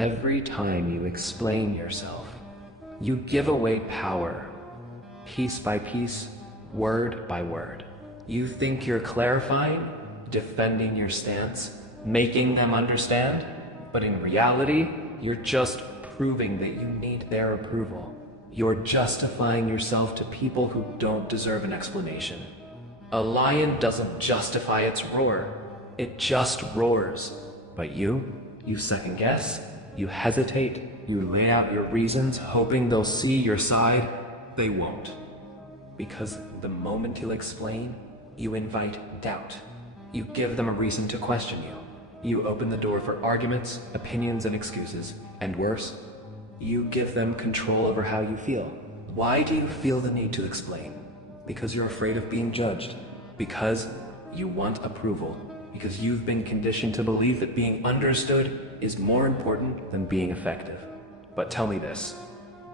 Every time you explain yourself, you give away power, piece by piece, word by word. You think you're clarifying, defending your stance, making them understand, but in reality, you're just proving that you need their approval. You're justifying yourself to people who don't deserve an explanation. A lion doesn't justify its roar, it just roars. But you second guess, you hesitate, you lay out your reasons hoping they'll see your side. They won't. Because the moment you'll explain, you invite doubt. You give them a reason to question you. You open the door for arguments, opinions, and excuses. And worse, you give them control over how you feel. Why do you feel the need to explain? Because you're afraid of being judged. Because you want approval. Because you've been conditioned to believe that being understood is more important than being effective. But tell me this.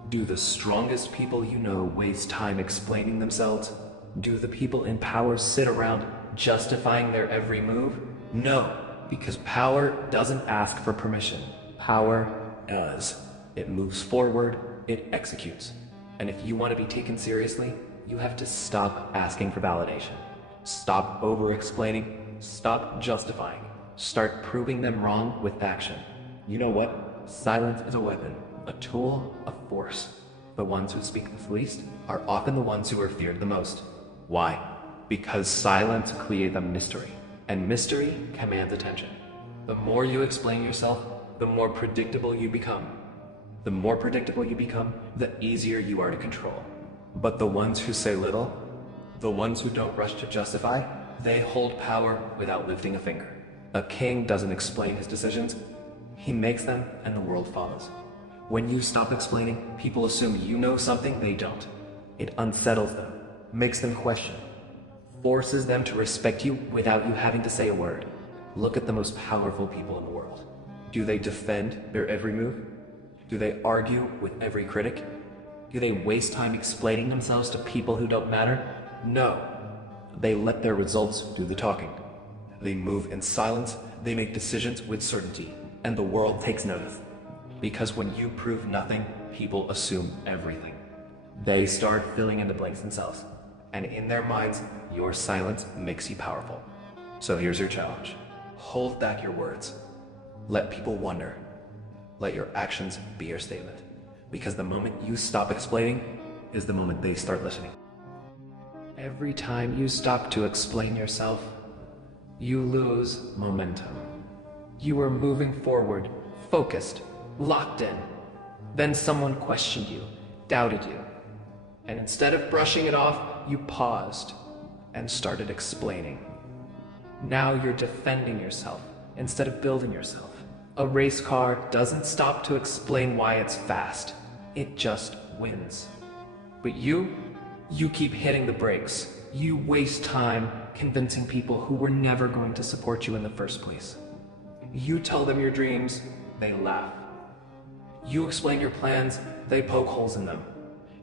Do the strongest people you know waste time explaining themselves? Do the people in power sit around justifying their every move? No, because power doesn't ask for permission. Power does. It moves forward, it executes. And if you want to be taken seriously, you have to stop asking for validation. Stop over-explaining, stop justifying. Start proving them wrong with action. You know what? Silence is a weapon, a tool, a force. The ones who speak the least are often the ones who are feared the most. Why? Because silence creates a mystery, and mystery commands attention. The more you explain yourself, the more predictable you become. The more predictable you become, the easier you are to control. But the ones who say little, the ones who don't rush to justify, they hold power without lifting a finger. A king doesn't explain his decisions, he makes them and the world follows. When you stop explaining, people assume you know something they don't. It unsettles them, makes them question, forces them to respect you without you having to say a word. Look at the most powerful people in the world. Do they defend their every move? Do they argue with every critic? Do they waste time explaining themselves to people who don't matter? No. They let their results do the talking. They move in silence, they make decisions with certainty, and the world takes notice. Because when you prove nothing, people assume everything. They start filling in the blanks themselves, and in their minds, your silence makes you powerful. So here's your challenge. Hold back your words. Let people wonder. Let your actions be your statement. Because the moment you stop explaining is the moment they start listening. Every time you stop to explain yourself, you lose momentum. You are moving forward, focused, locked in. Then someone questioned you, doubted you. And instead of brushing it off, you paused and started explaining. Now you're defending yourself instead of building yourself. A race car doesn't stop to explain why it's fast. It just wins. But you keep hitting the brakes. You waste time convincing people who were never going to support you in the first place. You tell them your dreams, they laugh. You explain your plans, they poke holes in them.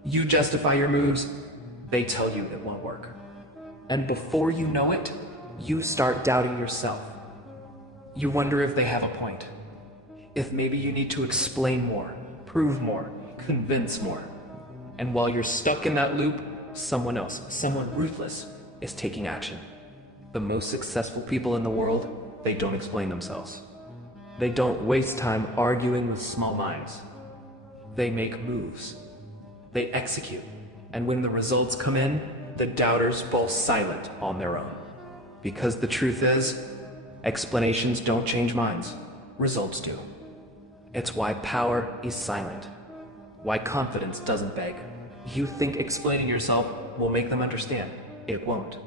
You justify your moves, they tell you it won't work. And before you know it, you start doubting yourself. You wonder if they have a point. If maybe you need to explain more, prove more, convince more. And while you're stuck in that loop, someone else, someone ruthless, is taking action. The most successful people in the world, they don't explain themselves. They don't waste time arguing with small minds. They make moves. They execute. And when the results come in, the doubters fall silent on their own. Because the truth is, explanations don't change minds. Results do. It's why power is silent. Why confidence doesn't beg. You think explaining yourself will make them understand. It won't.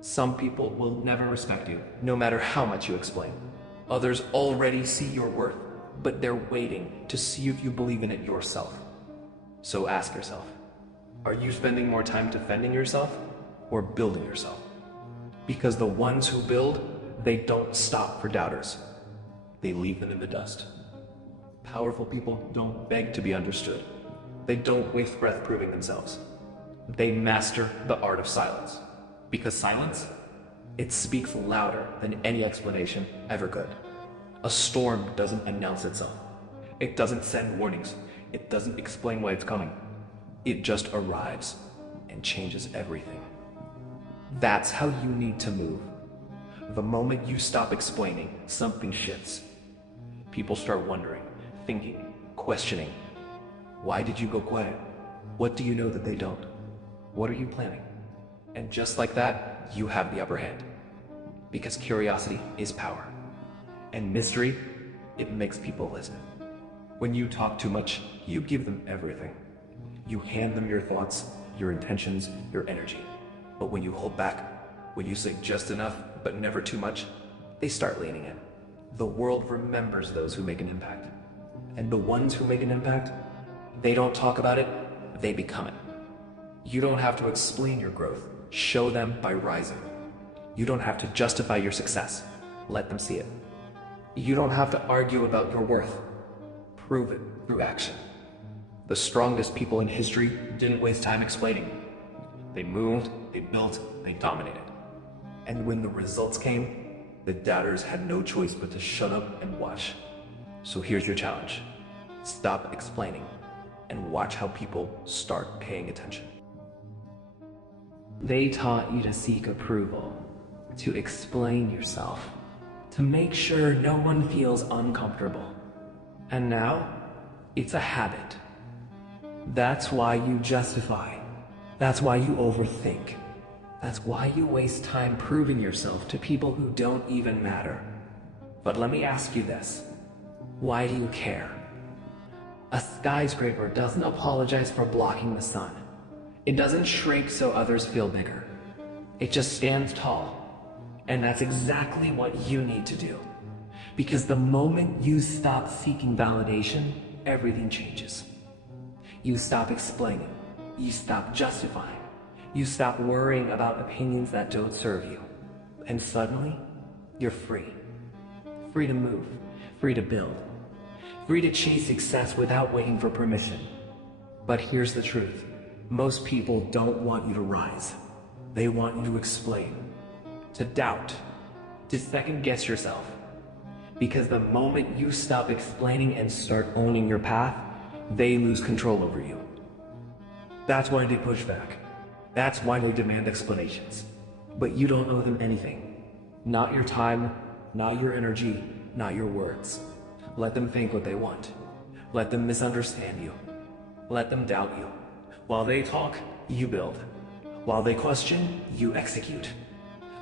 Some people will never respect you, no matter how much you explain. Others already see your worth, but they're waiting to see if you believe in it yourself. So ask yourself, are you spending more time defending yourself or building yourself? Because the ones who build, they don't stop for doubters. They leave them in the dust. Powerful people don't beg to be understood. They don't waste breath proving themselves. They master the art of silence. Because silence, it speaks louder than any explanation ever could. A storm doesn't announce itself. It doesn't send warnings. It doesn't explain why it's coming. It just arrives and changes everything. That's how you need to move. The moment you stop explaining, something shifts. People start wondering, thinking, questioning. Why did you go quiet? What do you know that they don't? What are you planning? And just like that, you have the upper hand. Because curiosity is power. And mystery, it makes people listen. When you talk too much, you give them everything. You hand them your thoughts, your intentions, your energy. But when you hold back, when you say just enough, but never too much, they start leaning in. The world remembers those who make an impact. And the ones who make an impact, they don't talk about it, they become it. You don't have to explain your growth. Show them by rising. You don't have to justify your success. Let them see it. You don't have to argue about your worth. Prove it through action. The strongest people in history didn't waste time explaining. They moved, they built, they dominated. And when the results came, the doubters had no choice but to shut up and watch. So here's your challenge. Stop explaining and watch how people start paying attention. They taught you to seek approval, to explain yourself, to make sure no one feels uncomfortable. And now, it's a habit. That's why you justify. That's why you overthink. That's why you waste time proving yourself to people who don't even matter. But let me ask you this. Why do you care? A skyscraper doesn't apologize for blocking the sun. It doesn't shrink so others feel bigger. It just stands tall. And that's exactly what you need to do. Because the moment you stop seeking validation, everything changes. You stop explaining. You stop justifying. You stop worrying about opinions that don't serve you. And suddenly, you're free. Free to move. Free to build. Free to chase success without waiting for permission. But here's the truth. Most people don't want you to rise. They want you to explain, to doubt, to second guess yourself. Because the moment you stop explaining and start owning your path, they lose control over you. That's why they push back. That's why they demand explanations. But you don't owe them anything. Not your time, not your energy, not your words. Let them think what they want. Let them misunderstand you. Let them doubt you. While they talk, you build. While they question, you execute.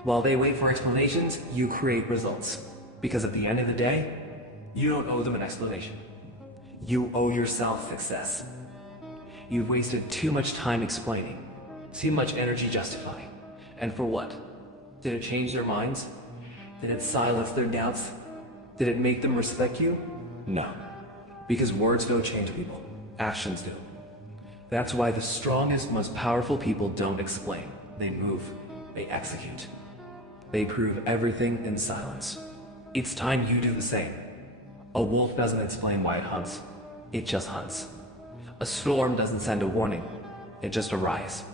While they wait for explanations, you create results. Because at the end of the day, you don't owe them an explanation. You owe yourself success. You've wasted too much time explaining, too much energy justifying. And for what? Did it change their minds? Did it silence their doubts? Did it make them respect you? No. Because words don't change people. Actions do. That's why the strongest, most powerful people don't explain. They move. They execute. They prove everything in silence. It's time you do the same. A wolf doesn't explain why it hunts. It just hunts. A storm doesn't send a warning. It just arrives.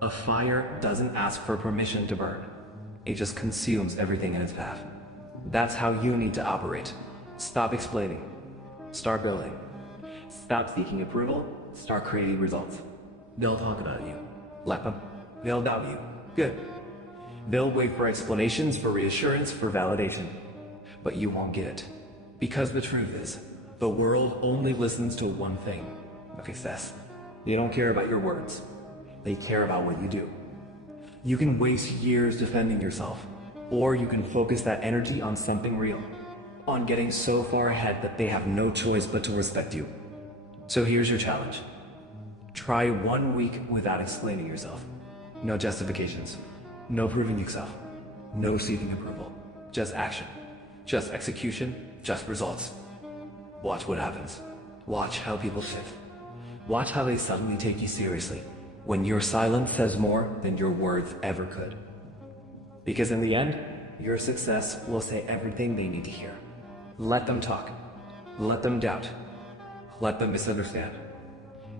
A fire doesn't ask for permission to burn. It just consumes everything in its path. That's how you need to operate. Stop explaining. Start building. Stop seeking approval. Start creating results. They'll talk about you. Let them. They'll doubt you. Good. They'll wait for explanations, for reassurance, for validation. But you won't get it. Because the truth is, the world only listens to one thing: success. They don't care about your words. They care about what you do. You can waste years defending yourself, or you can focus that energy on something real, on getting so far ahead that they have no choice but to respect you. So here's your challenge. Try 1 week without explaining yourself. No justifications. No proving yourself. No seeking approval. Just action. Just execution. Just results. Watch what happens. Watch how people shift. Watch how they suddenly take you seriously, when your silence says more than your words ever could. Because in the end, your success will say everything they need to hear. Let them talk. Let them doubt. Let them misunderstand.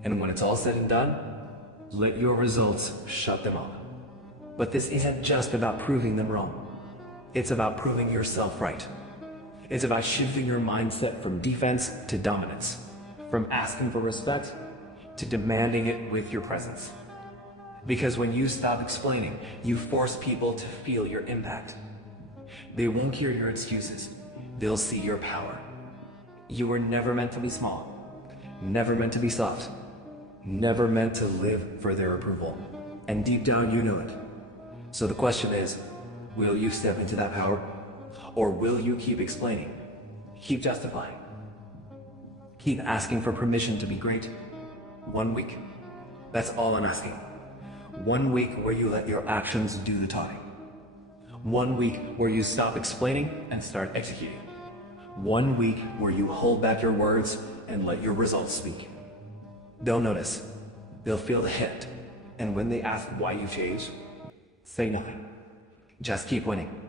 And when it's all said and done, let your results shut them up. But this isn't just about proving them wrong. It's about proving yourself right. It's about shifting your mindset from defense to dominance, from asking for respect to demanding it with your presence. Because when you stop explaining, you force people to feel your impact. They won't hear your excuses. They'll see your power. You were never meant to be small, never meant to be soft, never meant to live for their approval. And deep down, you know it. So the question is, will you step into that power? Or will you keep explaining, keep justifying, keep asking for permission to be great? 1 week. That's all I'm asking. 1 week where you let your actions do the talking. 1 week where you stop explaining and start executing. 1 week where you hold back your words and let your results speak. They'll notice. They'll feel the hit. And when they ask why you changed, say nothing. Just keep winning.